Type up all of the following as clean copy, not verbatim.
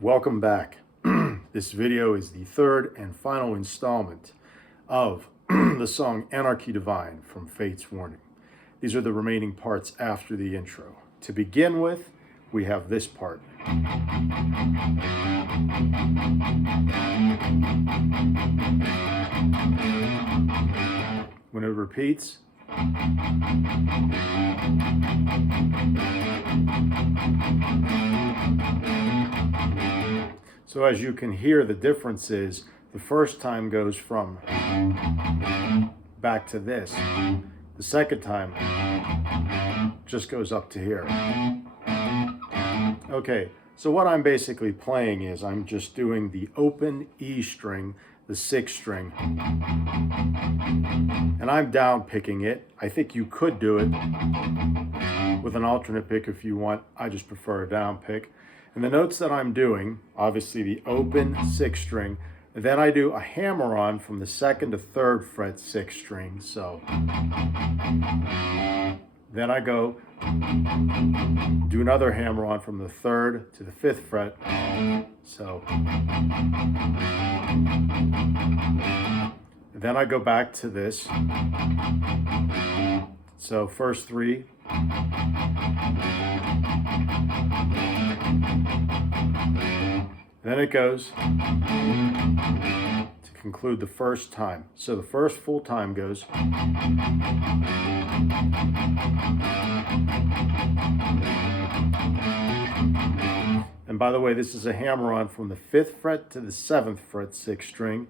Welcome back. This video is the third and final installment of the song Anarchy Divine from Fate's Warning. These are the remaining parts after the intro. To begin with, we have this part. When it repeats, so as you can hear, the difference is the first time goes from back to this. The second time just goes up to here. Okay, so what I'm basically playing is I'm just doing the open E string, the 6th string, and I'm down picking it. I think you could do it with an alternate pick if you want. I just prefer a down pick. And the notes that I'm doing, obviously the open 6th string, and then I do a hammer-on from the 2nd to 3rd fret 6th string. So then I go do another hammer-on from the 3rd to the 5th fret. So then I go back to this. So first 3. Then it goes to conclude the first time. So the first full time goes. And by the way, this is a hammer-on from the 5th fret to the 7th fret 6th string,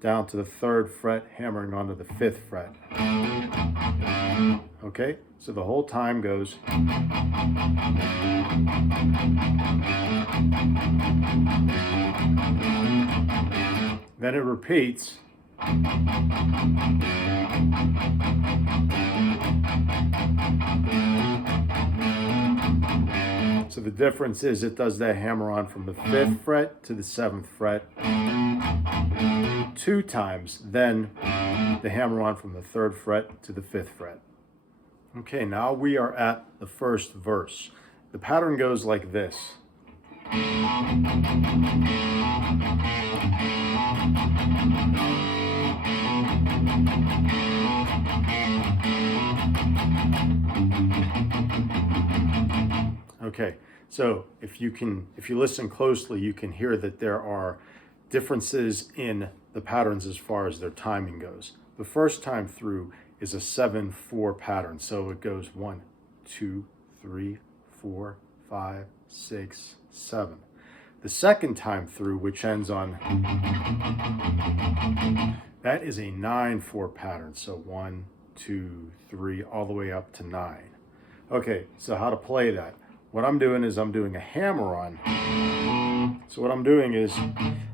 down to the 3rd fret, hammering onto the 5th fret. Okay, so the whole time goes. Then it repeats. So the difference is it does that hammer on from the 5th fret to the 7th fret 2 times, then the hammer on from the 3rd fret to the 5th fret. Okay, now we are at the first verse. The pattern goes like this. Okay, so if you listen closely, you can hear that there are differences in the patterns as far as their timing goes. The first time through is a 7/4 pattern, so it goes 1, 2, 3, 4, 5, 6, 7. The second time through, which ends on, that is a 9/4 pattern, so 1, 2, 3, all the way up to 9. Okay, so how to play that? What I'm doing is I'm doing a hammer on. So what I'm doing is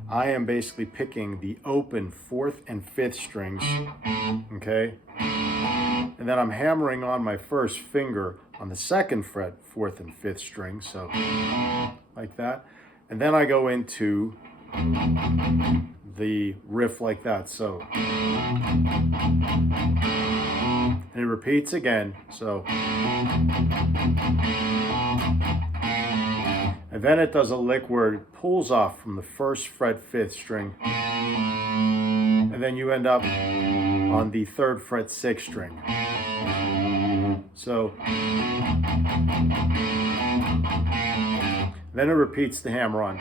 I am basically picking the open 4th and 5th strings, okay? And then I'm hammering on my first finger on the 2nd fret, 4th and 5th string, so like that. And then I go into the riff like that, so. And it repeats again, so. And then it does a lick where it pulls off from the 1st fret, 5th string. And then you end up on the 3rd fret, 6th string. So. Then it repeats the hammer on.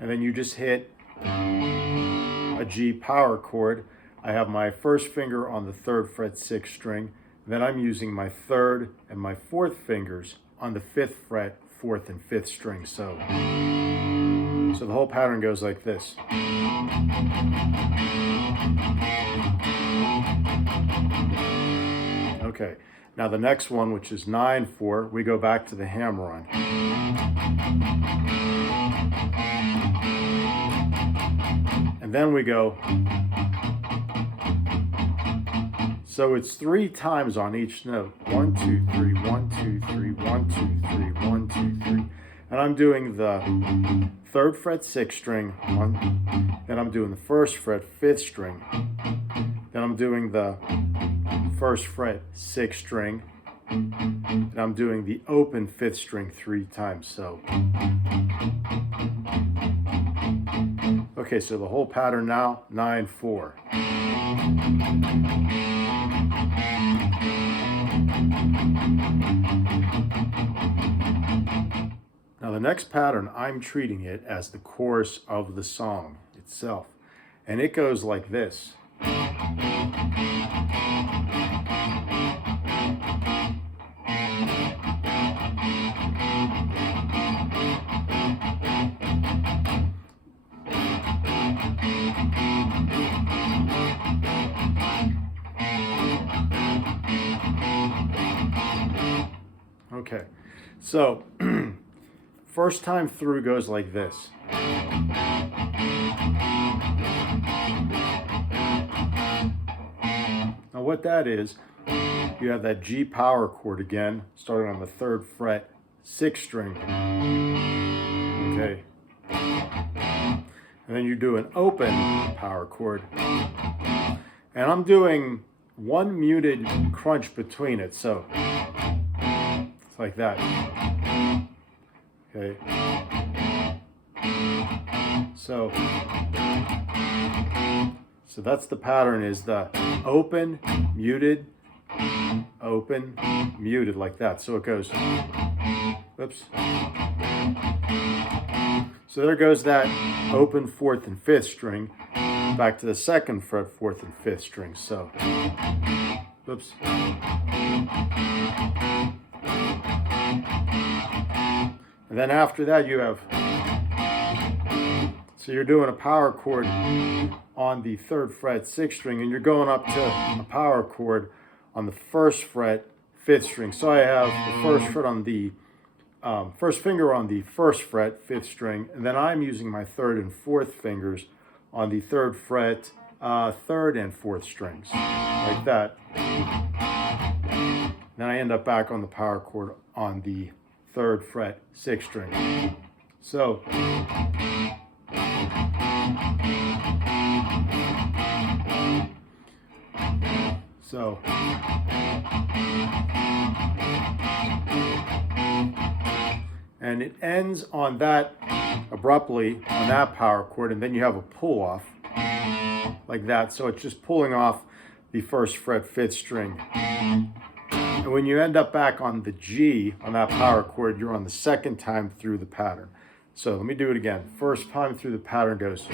And then you just hit a G power chord. I have my first finger on the 3rd fret, 6th string. Then I'm using my 3rd and my 4th fingers on the 5th fret, 4th and 5th string. So the whole pattern goes like this. Okay, now the next one, which is 9/4, we go back to the hammer on. And then we go. So it's 3 times on each note. 1, 2, 3, 1, 2, 3, 1, 2, 3, 1, 2, 3. And I'm doing the 3rd fret, 6th string. Then I'm doing the 1st fret, 5th string. Then I'm doing the 1st fret, 6th string. And I'm doing the open 5th string 3 times. So. Okay, so the whole pattern now, 9/4. Now the next pattern, I'm treating it as the chorus of the song itself. And it goes like this. Okay, so first time through goes like this. Now what that is, you have that G power chord again, starting on the 3rd fret, 6th string. Okay. And then you do an open power chord. And I'm doing one muted crunch between it, so it's like that. Okay. So that's the pattern, is the open, muted, like that. So it goes, whoops. So there goes that open 4th and 5th string back to the 2nd fret, 4th and 5th string. So, whoops. And then after that you have, So you're doing a power chord on the 3rd fret 6th string, and you're going up to a power chord on the 1st fret 5th string. So I have the first fret on the first finger on the 1st fret 5th string, and then I'm using my 3rd and 4th fingers on the 3rd fret 3rd and 4th strings, like that. Then I end up back on the power chord on the 3rd fret 6th string. So and it ends on that abruptly on that power chord, and then you have a pull off like that. So it's just pulling off the 1st fret 5th string. And when you end up back on the G on that power chord, you're on the 2nd time through the pattern. So let me do it again. First time through the pattern goes.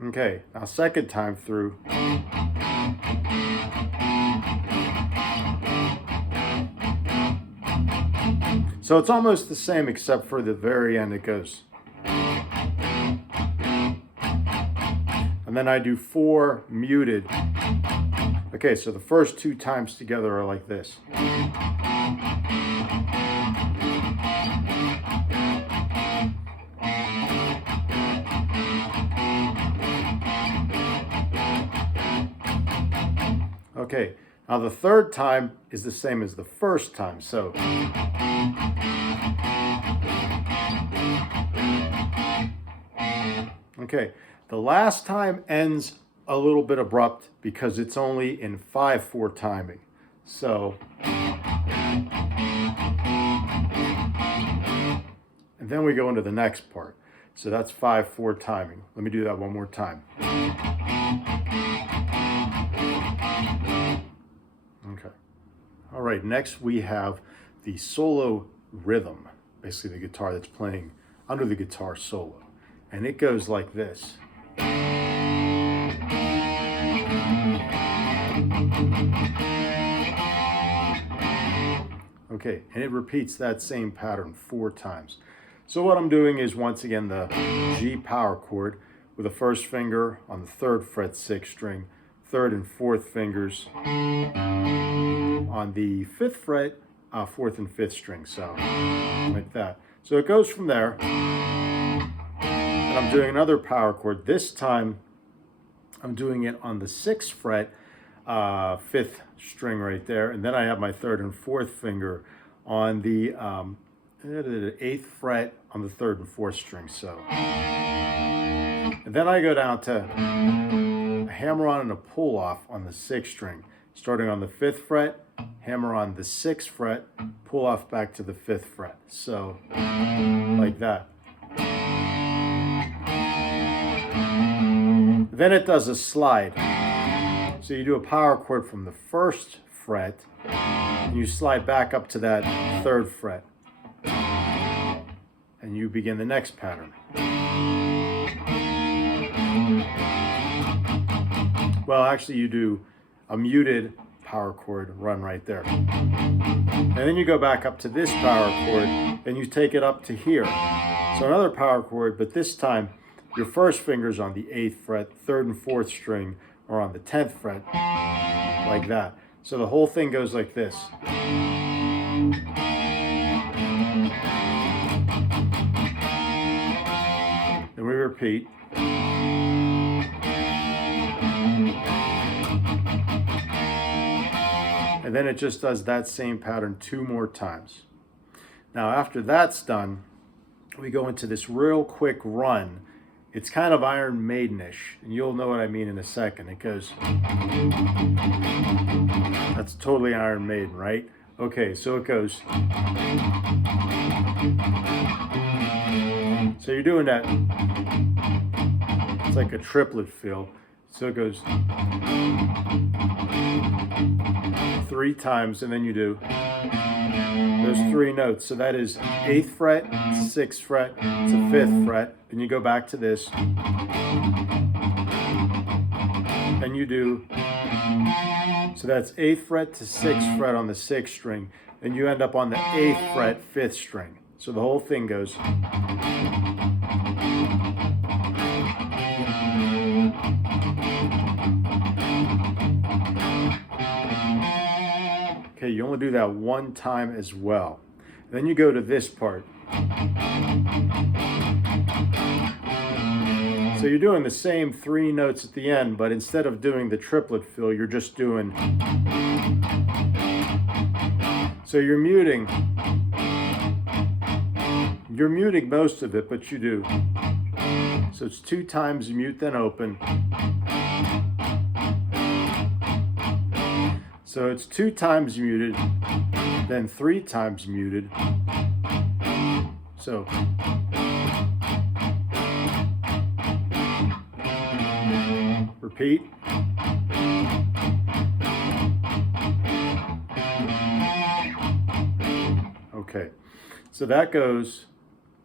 Okay, now 2nd time through. So it's almost the same except for the very end it goes. And then I do 4 muted. Okay, so the first 2 times together are like this. Okay, now the 3rd time is the same as the 1st time, so. Okay, the last time ends a little bit abrupt because it's only in 5/4 timing. So, and then we go into the next part. So that's 5/4 timing. Let me do that one more time. Okay. All right, next we have the solo rhythm, basically the guitar that's playing under the guitar solo. And it goes like this. Okay, and it repeats that same pattern 4 times. So what I'm doing is, once again, the G power chord with the 1st finger on the 3rd fret 6th string, 3rd and 4th fingers on the 5th fret 4th and 5th string, so like that. So it goes from there, and I'm doing another power chord. This time I'm doing it on the 6th fret 5th string right there, and then I have my 3rd and 4th finger on the 8th fret on the 3rd and 4th string. So, and then I go down to a hammer on and a pull off on the 6th string, starting on the 5th fret, hammer on the 6th fret, pull off back to the 5th fret. So like that. Then it does a slide. So you do a power chord from the 1st fret, and you slide back up to that 3rd fret, and you begin the next pattern. Well, actually you do a muted power chord run right there. And then you go back up to this power chord, and you take it up to here. So another power chord, but this time your 1st finger's on the 8th fret, 3rd and 4th string are on the 10th fret, like that. So the whole thing goes like this. Then we repeat. And then it just does that same pattern 2 more times. Now after that's done, we go into this real quick run. It's kind of Iron Maiden-ish, and you'll know what I mean in a second. It goes, that's totally Iron Maiden, right? Okay, so it goes. So you're doing that, it's like a triplet feel. So it goes 3 times, and then you do those 3 notes. So that is 8th fret, 6th fret to 5th fret. Then you go back to this, and you do, so that's 8th fret to 6th fret on the 6th string. then you end up on the 8th fret, 5th string. So the whole thing goes. Okay, you only do that one time as well. Then you go to this part. So you're doing the same 3 notes at the end, but instead of doing the triplet fill, you're just doing. So you're muting most of it, but you do. So it's 2 times mute, then open. So it's 2 times muted, then 3 times muted. So repeat. Okay, so that goes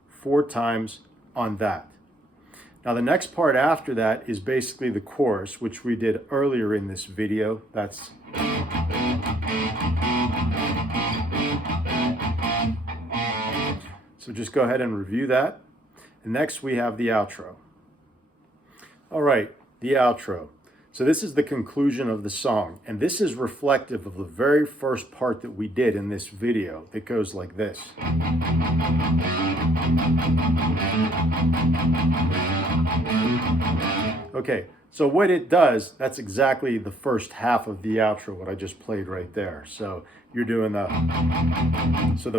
4 times on that. Now the next part after that is basically the chorus, which we did earlier in this video. That's so just go ahead and review that. And next we have the outro. All right, the outro. So this is the conclusion of the song, and this is reflective of the very first part that we did in this video. It goes like this. Okay, so what it does, that's exactly the first half of the outro, what I just played right there. So you're doing the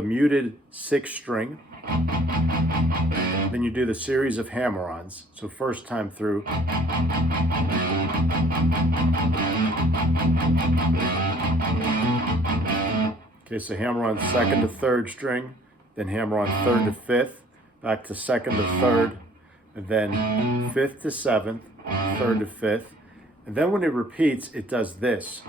muted 6th string, then you do the series of hammer-ons. So first time through. Okay, so hammer-on 2nd to 3rd string, then hammer-on 3rd to 5th, back to 2nd to 3rd, and then 5th to 7th, 3rd to 5th. And then when it repeats, it does this.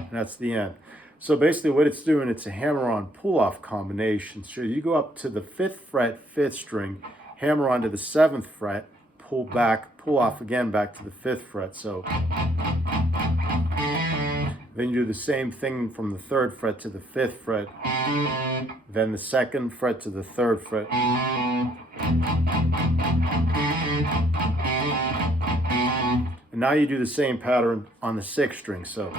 And that's the end. So basically what it's doing, it's a hammer-on pull-off combination. So you go up to the 5th fret, 5th string, hammer on to the 7th fret, pull back, pull off again back to the 5th fret. So then you do the same thing from the 3rd fret to the 5th fret, then the 2nd fret to the 3rd fret. And now you do the same pattern on the 6th string. So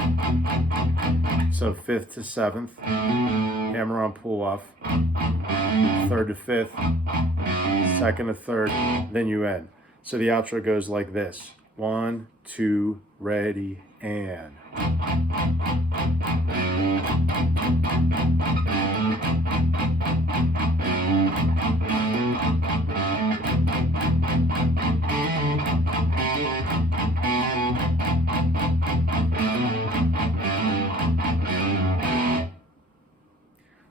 5th to 7th, hammer on, pull off, 3rd to 5th, 2nd to 3rd, then you end. So the outro goes like this. 1, 2, ready, and.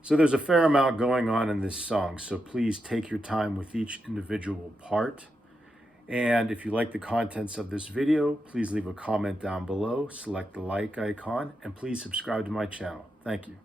So there's a fair amount going on in this song, so please take your time with each individual part. And if you like the contents of this video, please leave a comment down below, select the like icon, and please subscribe to my channel. Thank you.